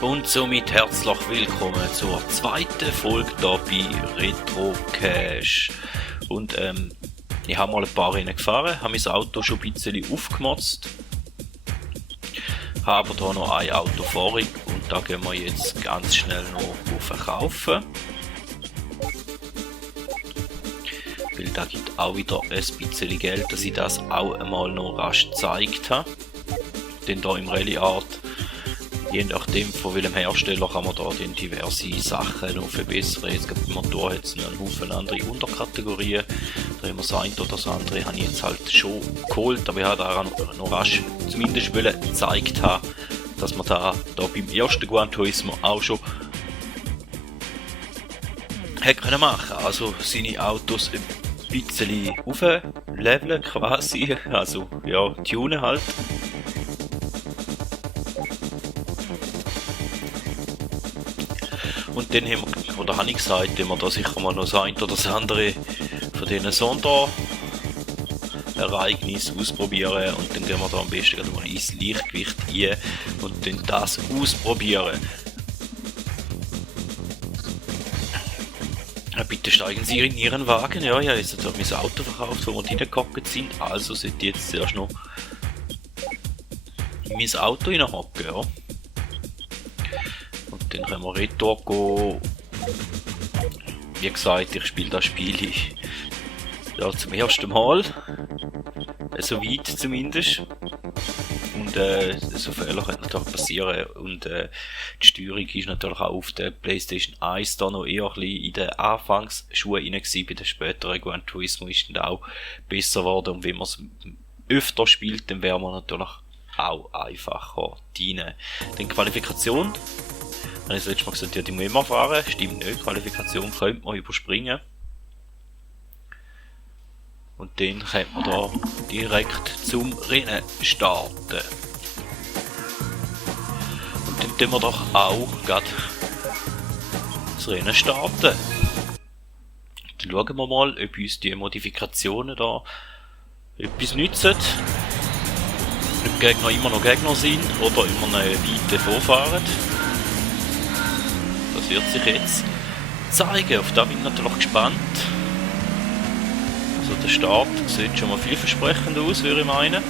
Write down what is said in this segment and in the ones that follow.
Und somit herzlich willkommen zur zweiten Folge hier bei Retro Cash. Und ich habe mal ein paar Rennen gefahren, habe mein Auto schon ein bisschen aufgemotzt, habe aber hier noch ein Auto vorig und da gehen wir jetzt ganz schnell noch verkaufen. Weil da gibt auch wieder ein bisschen Geld, dass ich das auch einmal noch rasch gezeigt habe. Denn hier im Rallye Art, je nachdem von welchem Hersteller, kann man da dann diverse Sachen noch verbessern. Jetzt beim Motor hat es noch einen Haufen andere Unterkategorien. Da haben wir das eine oder das andere habe ich jetzt halt schon geholt, aber ich habe daran noch rasch zumindest gezeigt haben, dass man da beim ersten Gran Turismo auch schon hätte können machen. Also seine Autos ein bisschen aufleveln quasi, also ja, tunen halt. Und dann haben wir, oder habe ich gesagt, dass wir da sicher mal noch das eine oder das andere von diesen Sonderereignissen ausprobieren und dann gehen wir da am besten mal ins Leichtgewicht ein und dann das ausprobieren. Ja, bitte steigen Sie in Ihren Wagen. Ja, ich habe jetzt mein Auto verkauft, wo wir reingehockt sind, also sollte ich jetzt zuerst noch in mein Auto reinhocken, ja. Dann können wir retour gehen. Wie gesagt, ich spiele das Spiel ja, zum ersten Mal. So weit zumindest. Und so Fehler können natürlich passieren. Und die Steuerung ist natürlich auch auf der PlayStation 1 da noch eher ein bisschen in den Anfangsschuhen rein gewesen. Bei den späteren Gran Turismo ist dann auch besser geworden. Und wenn man es öfter spielt, dann wäre man natürlich auch einfacher dienen. Dann Qualifikation. Ich habe das letzte Mal gesagt, ja, die muss immer fahren. Stimmt nicht, Qualifikation könnte man überspringen. Und dann könnte man da direkt zum Rennen starten. Und dann tun wir doch auch gerade das Rennen starten. Dann schauen wir mal, ob uns die Modifikationen da etwas nützen. Ob die Gegner immer noch Gegner sind oder immer eine Weite vorfahren. Das wird sich jetzt zeigen, auf da bin ich natürlich gespannt. Also der Start sieht schon mal vielversprechend aus, würde ich meinen.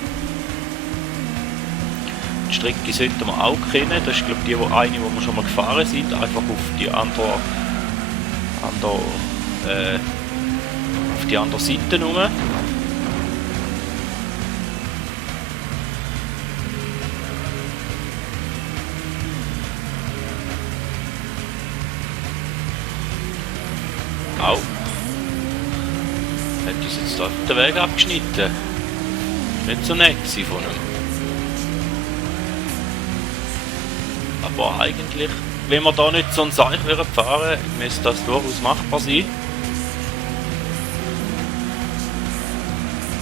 Die Strecke sollten wir auch kennen, das ist glaube ich die wir schon mal gefahren sind, einfach auf die andere Seite rum. Au. Hat uns jetzt da den Weg abgeschnitten. Nicht so nett von ihm. Aber eigentlich, wenn wir da nicht so ein Seich fahren, müsste das durchaus machbar sein.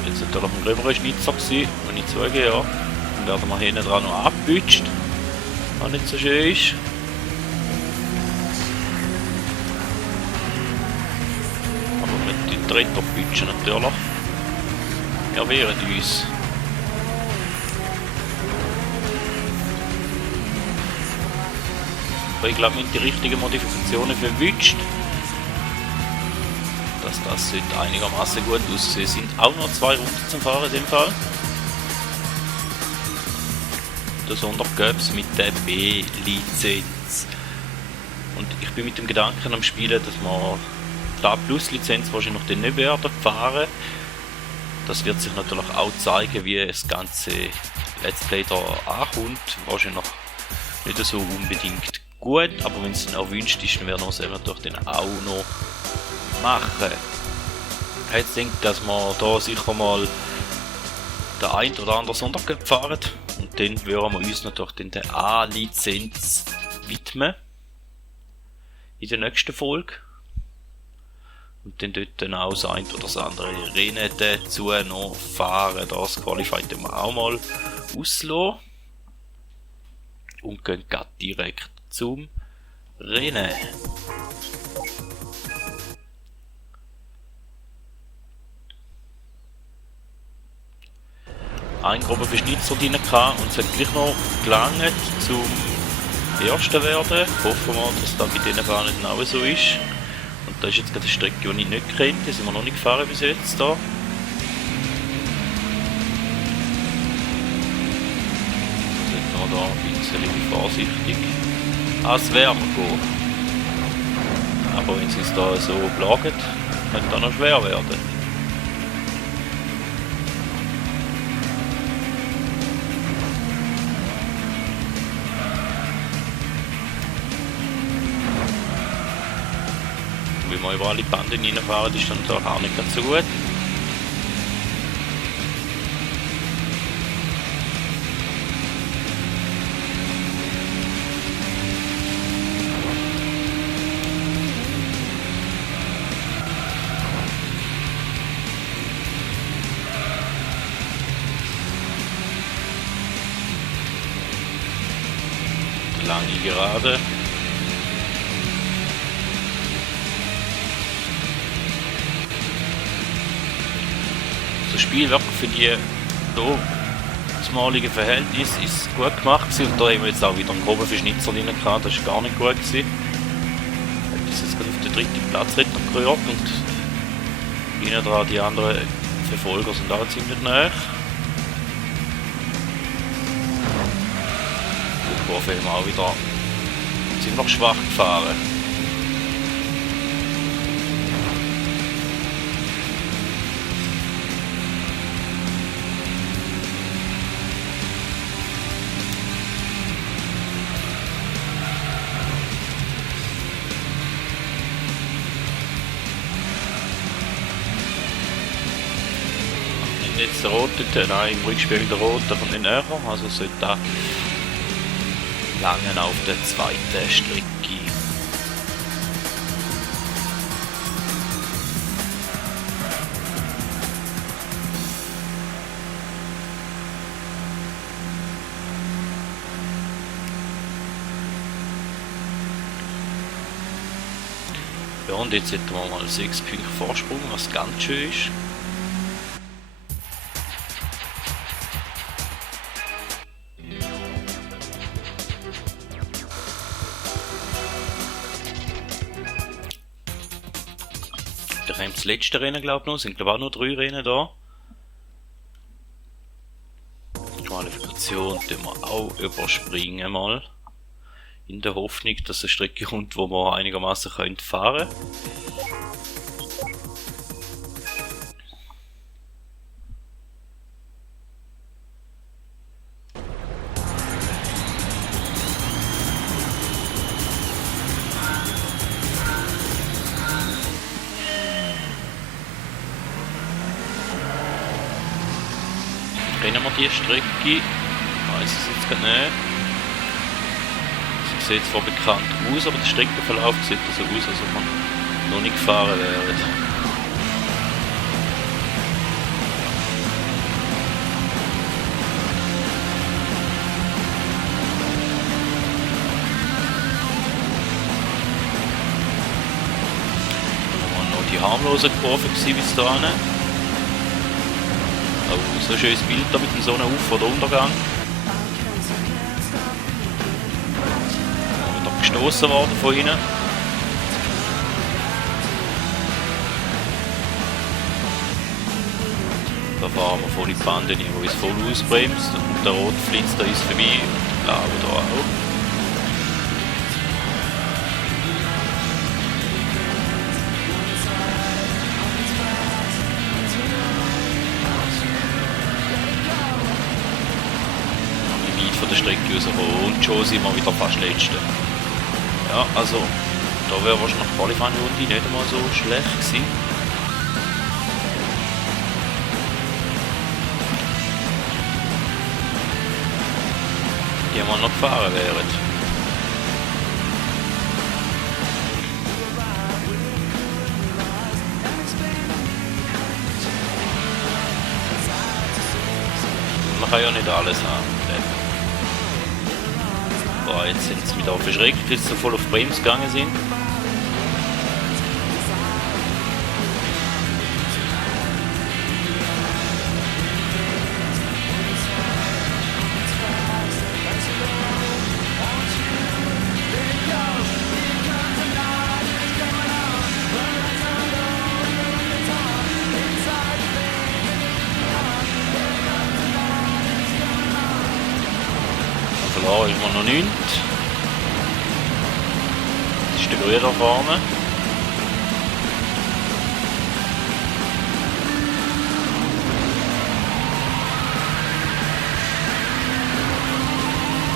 Jetzt war natürlich ein gröberer Schnitzer gewesen, wenn ich zugebe, ja. Dann werden wir hinten dran noch abgebutscht. Was nicht so schön ist. Retterbütschen natürlich. Wir wehren uns. Aber ich glaube, mit die richtigen Modifikationen verwünscht, dass das sollte einigermaßen gut aussehen. Sind auch noch 2 Runden zum Fahren in dem Fall. Das gäbe es mit der B-Lizenz. Und ich bin mit dem Gedanken am Spielen, dass man die Plus-Lizenz wahrscheinlich noch nicht werden fahren. Das wird sich natürlich auch zeigen, wie das ganze Let's Play da ankommt. Wahrscheinlich nicht so unbedingt gut, aber wenn es dann auch wünscht ist, dann werden wir es natürlich dann auch noch machen. Ich jetzt denke, dass wir da sicher mal den ein oder anderen Sondercup fahren und dann würden wir uns natürlich dann der A-Lizenz widmen in der nächsten Folge. Und dann dort dann auch das ein oder das andere Rennen dazu noch fahren. Das Qualified wir auch mal auslassen. Und gehen gerade direkt zum Rennen. Ein grober Verschnitzer drin gehabt und es hat gleich noch gelangt, um Erster werden. Hoffen wir, dass das bei diesen Bahnen auch so ist. Und da ist jetzt gerade eine Strecke, die ich nicht kenne, die sind wir noch nicht gefahren bis jetzt da. Sollten wir da ein bisschen vorsichtig ans Werk gehen. Aber wenn sie es da so plagen, könnte das noch schwer werden. Wenn wir über alle Banden reinfahren, ist dann da auch nicht ganz so gut. Lange Gerade. Das Spiel wirklich für die so zumalige Verhältnis ist gut gemacht gewesen. Und da haben wir jetzt auch wieder einen groben Verschnitzer drin gehabt, das war gar nicht gut gewesen. Ich habe jetzt gerade auf den dritten Platz gerührt und hinten dran die anderen Verfolger sind auch ziemlich nahe. Die Kurve haben wir auch wieder ziemlich schwach gefahren. Jetzt der rote, nein, im Rückspiegel der rote von den näher, also sollte da langen auf der zweiten Strecke. Ja, und jetzt hätten wir mal 6 Punkte Vorsprung, was ganz schön ist. Da kommt das letzte Rennen, glaube ich, noch. Es sind, glaube ich, auch noch 3 Rennen da. Die Qualifikation tun wir auch überspringen mal. In der Hoffnung, dass eine Strecke kommt, wo wir einigermaßen fahren können. Kennen wir die Strecke? Ich weiß es jetzt gar nicht. Sie sieht zwar bekannt aus, aber der Streckenverlauf sieht so aus, als ob man noch nicht gefahren wäre. Dann waren noch die harmlosen Kurven bis dahin. Oh, so ein schönes Bild da mit dem Sonnenauf- oder Untergang. Wieder gestoßen worden von ihnen. Da fahren wir vor die Bande rein, wo es voll ausbremst und der rote Flitz da ist für mich und der blaue da auch. Von der Strecke rauskommen und schon sind wir wieder fast Letzte. Ja, also da wäre wahrscheinlich die Qualifying-Runde nicht einmal so schlecht gewesen. Die wir noch gefahren wären. Man kann ja nicht alles haben. Boah, jetzt sind sie wieder verschreckt, bis sie voll auf Brems gegangen sind. Da ist man noch nicht. Das ist der Grüne da vorne.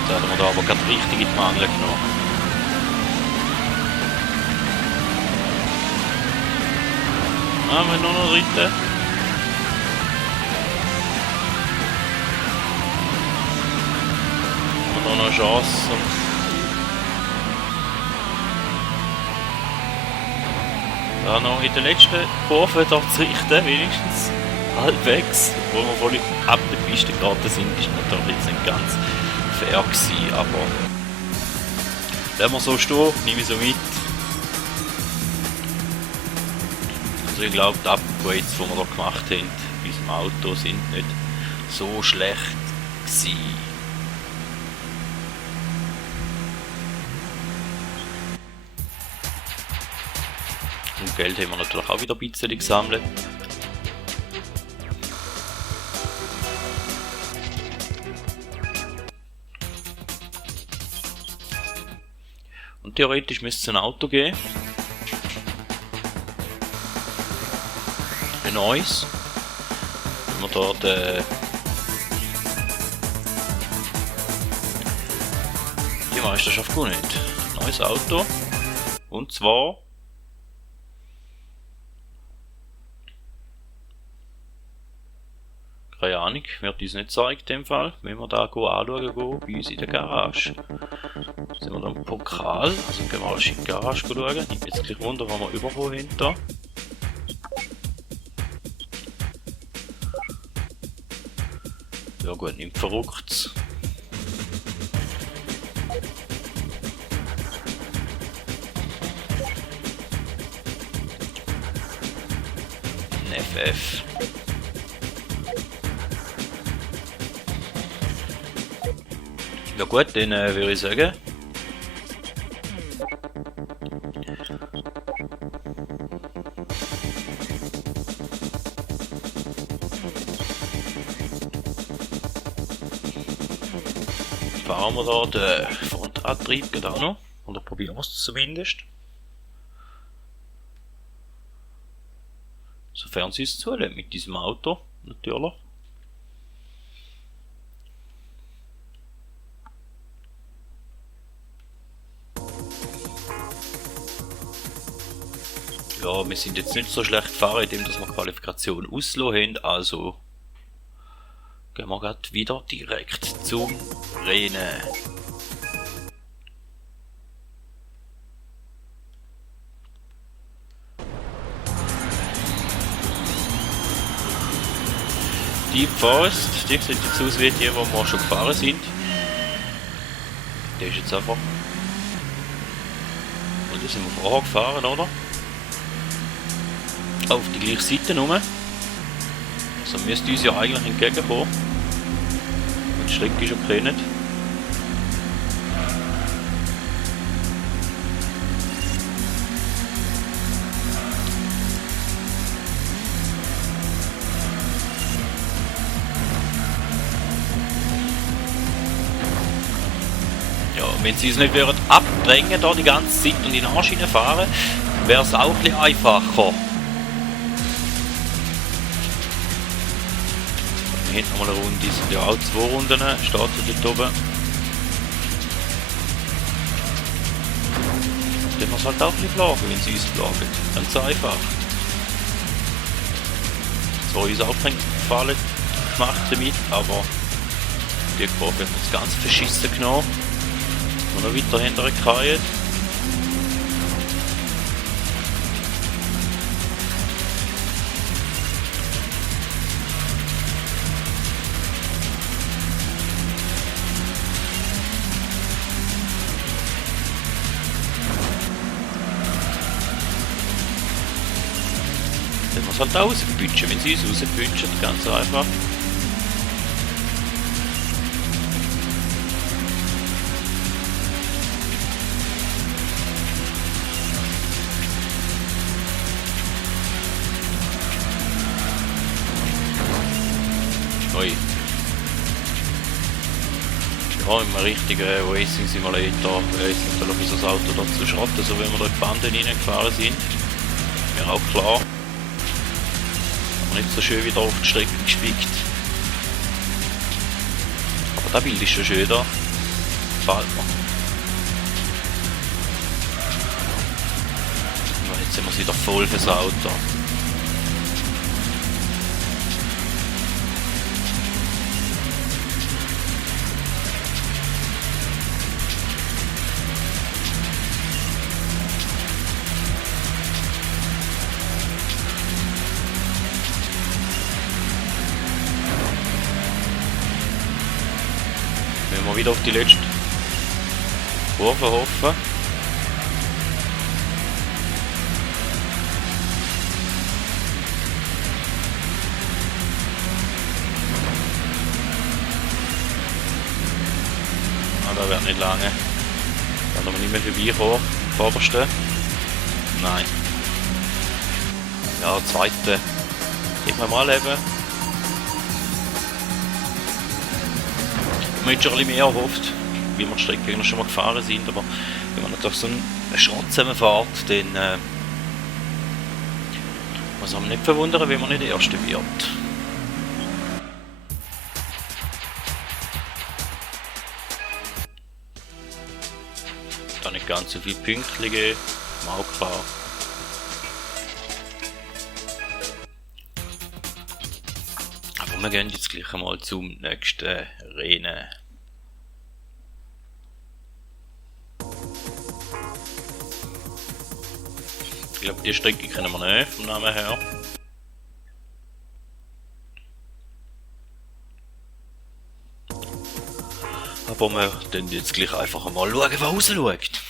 Da haben wir da aber gerade richtig in die Mangel genommen. Ah, wir haben noch einen dritten. Und noch eine Chance. Da noch in der letzten Kurve da zu richten, wenigstens halbwegs. Obwohl wir voll ab der Piste geraten sind, ist natürlich jetzt nicht ganz fair gewesen, aber wenn wir so stehen, nehme ich so mit. Also ich glaube, die Upgrades, die wir da gemacht haben bei unserem Auto, sind nicht so schlecht gewesen. Und Geld haben wir natürlich auch wieder ein bisschen gesammelt. Und theoretisch müsste es ein Auto geben. Ein neues. Wenn wir dort die Meisterschaft gewonnen hat. Neues Auto. Und zwar keine Ahnung, wird uns nicht zeigen in dem Fall. Wenn wir da anschauen gehen, bei uns in der Garage. Sind wir da im Pokal, also gehen wir mal in die Garage schauen. Ich bin jetzt gleich Wunder, was wir überkommen haben da. Ja gut, nicht verrückt. Ein FF. Ja gut, dann würde ich sagen. Fahren wir da den Frontantrieb geht auch noch. Oder probieren wir es zumindest. Sofern sie es zulässt mit diesem Auto, natürlich. Ja, wir sind jetzt nicht so schlecht gefahren, indem wir Qualifikation ausgelassen haben, also gehen wir gerade wieder direkt zum Rennen. Deep Forest, die sieht jetzt aus wie die wir schon gefahren sind. Der ist jetzt einfach. Und da sind wir vorher gefahren, oder? Auf die gleiche Seite rum. Also müsste uns ja eigentlich entgegenkommen. Und die Strecke ist okay nicht. Ja, wenn sie uns nicht abdrängen da die ganze Zeit und in den Arsch fahren, wäre es auch ein bisschen einfacher. Wir haben nochmal eine Runde, sind ja auch 2 Runden, steht dort oben. Dann muss halt auch ein bisschen plagen, wenn sie uns plagen. Ganz einfach. Zwar uns auch keinen Gefallen gemacht damit, aber die Kurve haben uns ganz verschissen genommen. Und noch weiter hinterher gehalten. Dann muss halt auch rausbütschen, wenn sie es rausbütschen, ganz einfach. Ui. Ja, im richtigen Racing Simulator ist natürlich so das Auto dazu schrotten, so wie wir da in die Banden reingefahren sind. Mir auch klar. Aber nicht so schön wieder auf die Strecke gespickt. Aber das Bild ist schon schön da. Gefällt mir. Und jetzt sind wir wieder voll fürs Auto. Wenn wir wieder auf die letzte Kurve hoffen. Ah, da wird nicht lange. Da werden wir nicht mehr vorbeikommen. Vorderste. Nein. Ja, zweite. Irgendwann mal eben. Man hat schon ein bisschen mehr erhofft, wie wir die Strecke schon mal gefahren sind, aber wenn man natürlich so einen Schrott zusammenfährt, dann muss man nicht verwundern, wenn man nicht der Erste wird. Da nicht ganz so viele Pünktchen geben, auch klar. Aber wir gehen jetzt gleich einmal zum nächsten Rennen. Ich glaube, die Strecke kennen wir nicht vom Namen her. Aber wir dann jetzt gleich einfach einmal schauen, was raus schaut.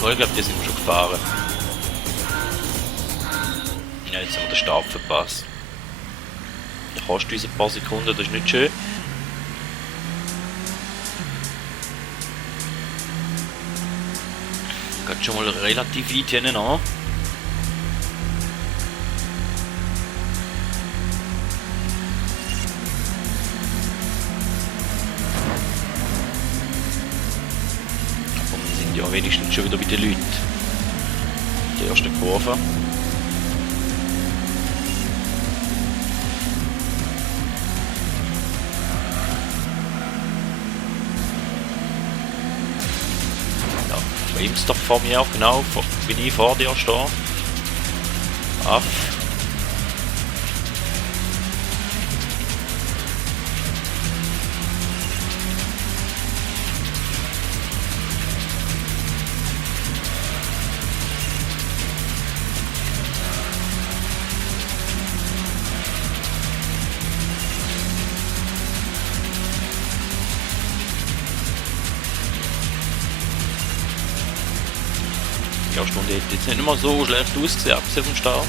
Oh, ich glaube, die sind wir schon gefahren. Ja, jetzt haben wir den Start verpasst. Da kostet uns ein paar Sekunden, das ist nicht schön. Geht schon mal relativ weit hinten an. Aber wir sind ja wenigstens schon wieder bei den Leuten. Die erste Kurve. Bremst doch vor mir, genau, bin ich vor dir stehe. Ab. Die erste Runde hätte jetzt nicht immer so schlecht ausgesehen, abgesehen vom Start.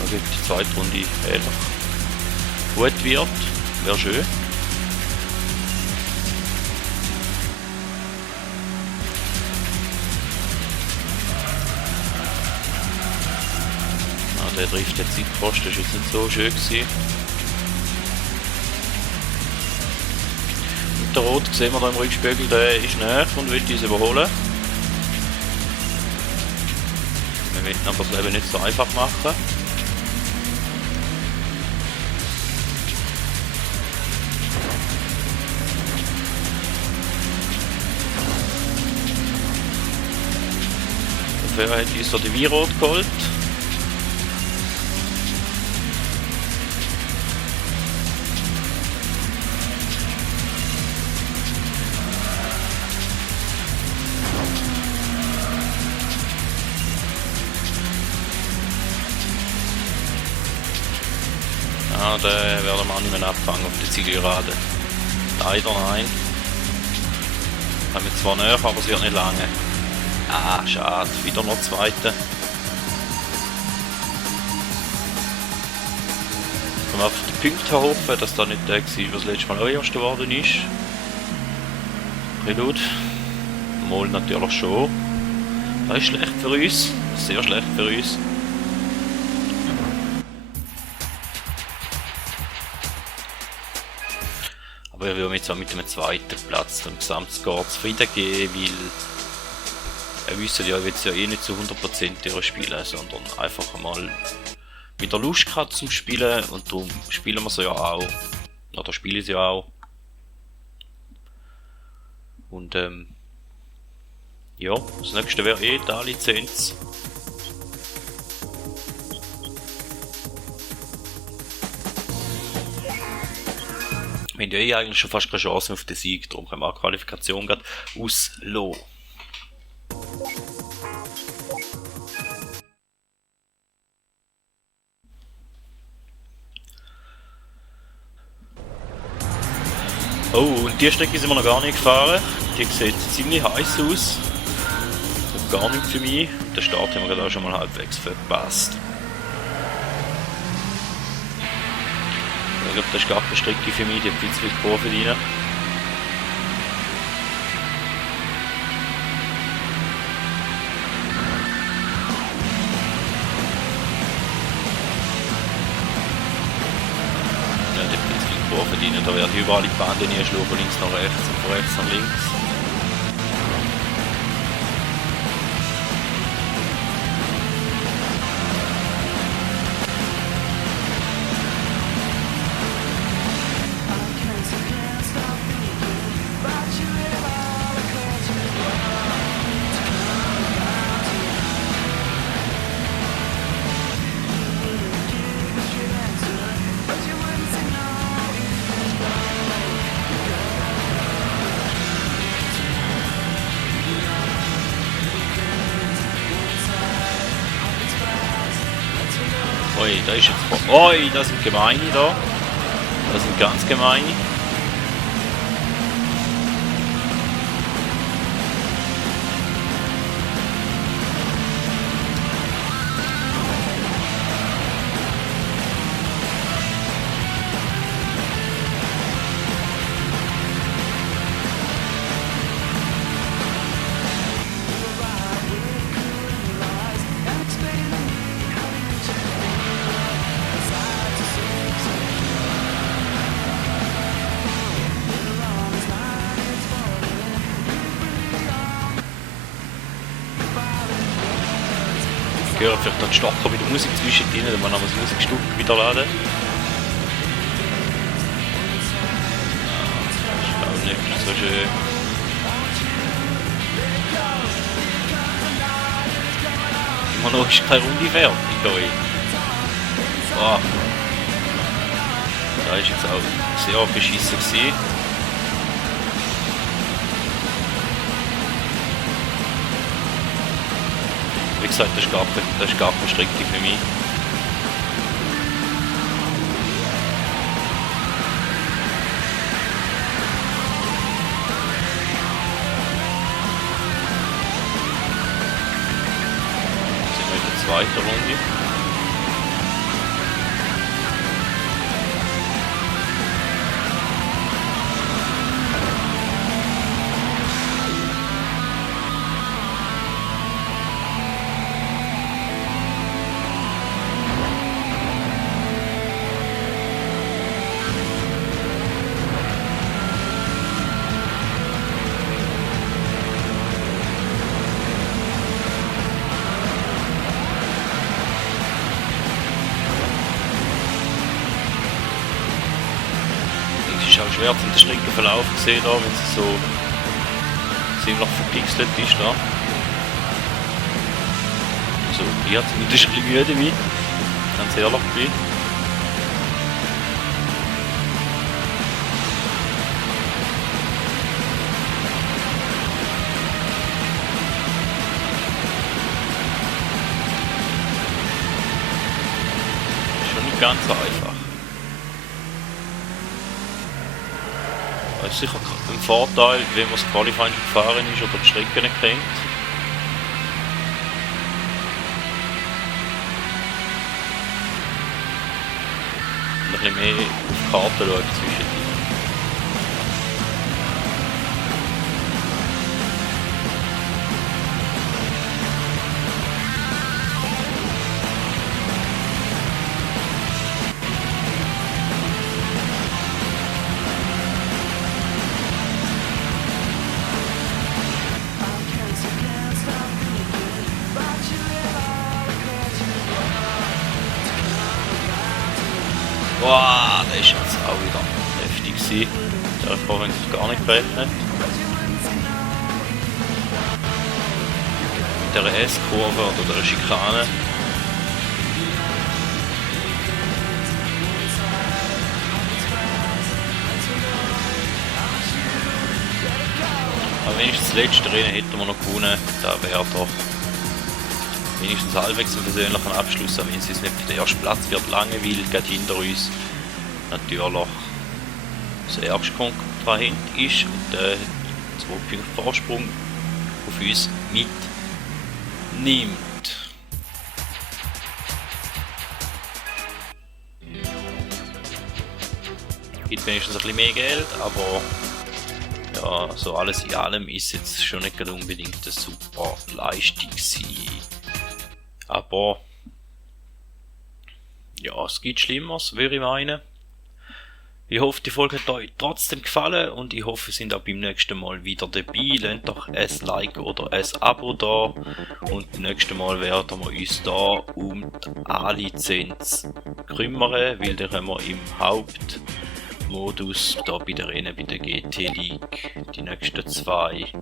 Da wird die zweite Runde ähnlich gut wird, wäre schön. Ah, der trifft der Zeitkosten, das ist jetzt nicht so schön gewesen. Und der Rot sehen wir da im Rückspiegel, der ist näher und will uns überholen. Wir wollen aber das Leben nicht so einfach machen. Dafür hat uns der Weinrot geholt. Ja, den werden wir auch nicht mehr abfangen auf der Zielgerade. Leider nein. Haben wir zwar näher, aber es wird nicht lange. Ah, schade. Wieder noch zweite. Können wir auf die Punkte hoffen, dass da nicht der war, der das letzte Mal auch erst geworden ist. Prelude. Mal natürlich schon. Das ist schlecht für uns. Sehr schlecht für uns. Aber ich will mir jetzt auch mit einem zweiten Platz dem Gesamtscore zufrieden geben, weil wir wissen ja, ich will ja eh nicht zu 100% spielen, sondern einfach einmal wieder Lust gehabt zum Spielen und darum spielen wir sie ja auch. Oder spiele ich sie ja auch. Und ja, das nächste wäre eh die Lizenz. Wir haben ja eh eigentlich schon fast keine Chance auf den Sieg, darum können wir auch die Qualifikation gerade auslassen. Oh, und die Strecke sind wir noch gar nicht gefahren. Die sieht ziemlich heiß aus. Und gar nicht für mich. Den Start haben wir gerade auch schon mal halbwegs verpasst. Ich glaube, das ist gar keine Strecke für mich, die hat viel zu viele Kurven rein. Ja, die hat viel zu viele Kurven rein. Da werde ich überall die Bahn schlagen, von links nach rechts und von rechts nach links. Ui, da ist jetzt... Ui, das sind Gemeine da. Das sind ganz gemeine. Ich höre vielleicht dann Stocker mit der Musik zwischendrin, dann man noch das Musikstück wieder laden. Das ist auch nicht so schön. Immer noch ist keine Runde fertig, oi. Boah. Da ist jetzt auch sehr beschissen gewesen. Wie gesagt, das ist gar keine Strecke für mich. Jetzt sind wir in der zweiten Runde. Es ist auch schwer zum den Streckenverlauf zu sehen, da, wenn es so ziemlich verpixelt ist. Da. Also, ich habe zumindest ein bisschen Mühe damit, ganz ehrlich bin. Schon nicht ganz so einfach. Das ist sicher ein Vorteil, wenn man das Qualifying gefahren ist oder die Strecke nicht kennt. Und ein bisschen mehr auf die Karte schaut zwischendrin. Boah, der ist jetzt auch wieder heftig gewesen. Der habe ich gar nicht gerechnet. Der S-Kurve oder der Schikane. Aber wenigstens das letzte Rennen hätten wir noch gewonnen. Da wäre doch wenigstens halbwegs ein persönlichen Abschluss, auch wenn es jetzt nicht für den ersten Platz wird lange, weil gerade hinter uns natürlich das erste Konkurrent ist und 2 Punkte Vorsprung auf uns mitnimmt. Gibt wenigstens ein bisschen mehr Geld, aber ja, so alles in allem ist jetzt schon nicht unbedingt eine super Leistung gewesen. Aber ja, es gibt Schlimmeres, würde ich meinen. Ich hoffe, die Folge hat euch trotzdem gefallen und ich hoffe, ihr seid auch beim nächsten Mal wieder dabei. Lasst doch ein Like oder ein Abo da und beim nächsten Mal werden wir uns da um die A-Lizenz kümmern, weil da können wir im Hauptmodus da bei der Rennen bei der GT League die nächsten 2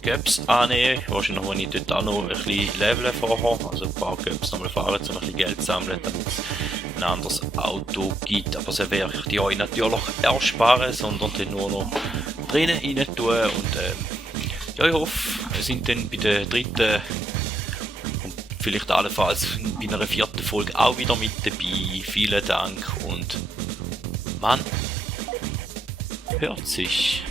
Gaps annehmen. Wahrscheinlich noch ich dort auch noch ein bisschen leveln vorher, also ein paar Gaps nochmal fahren, um ein bisschen Geld zu sammeln, damit es ein anderes Auto gibt. Aber das werde ich euch natürlich ersparen, sondern dann nur noch drinnen rein tun. Und ja, ich hoffe, wir sind dann bei der 3. und vielleicht allenfalls bei einer 4. Folge auch wieder mit dabei. Vielen Dank und man hört sich.